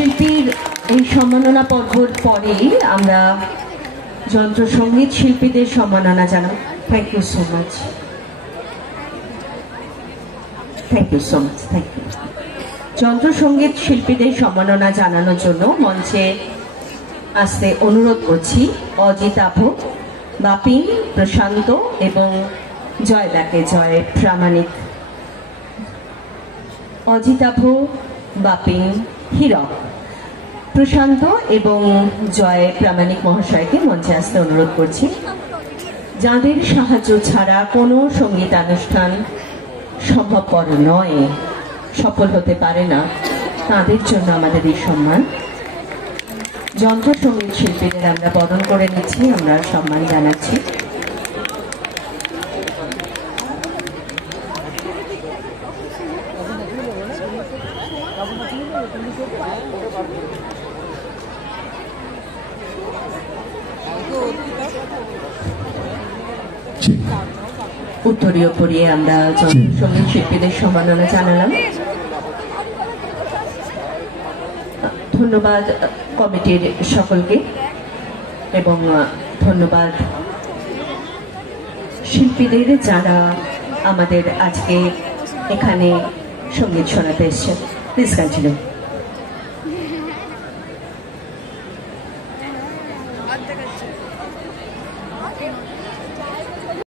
শিল্পীর এই সম্মাননা পর্বের পরেই আমরা যন্ত্রসঙ্গীত শিল্পীদের সম্মাননা জানাই। Thank you so much, thank you so much, thank you. যন্ত্রসঙ্গীত শিল্পীদের সম্মাননা জানানোর জন্য মঞ্চে আসতে অনুরোধ করছি অজিত আভো, বাপিন, প্রশান্ত এবং জয়দাকে। জয় প্রামাণিক, অজিত আভো, বাপিন, হীরক, প্রশান্ত এবং জয় প্রামাণিক মহাশয়কে মঞ্চে আসতে অনুরোধ করছি। যাদের সাহায্য ছাড়া কোনো সঙ্গীতানুষ্ঠান সম্ভবপর নয়, সফল হতে পারে না, তাদের জন্য আমাদের এই সম্মান। যন্ত্রসঙ্গীত শিল্পীদের আমরা বরণ করে নিচ্ছি, আমরা সম্মান জানাচ্ছি। উত্তরীয় পরিয়ে আমরা যন্ত্রসঙ্গীত শিল্পীদের সম্মাননা জানালাম। ধন্যবাদ কমিটির সকলকে এবং ধন্যবাদ শিল্পীদের যারা আমাদের আজকে এখানে সঙ্গীত শোনাতে এসছেন। Please continue.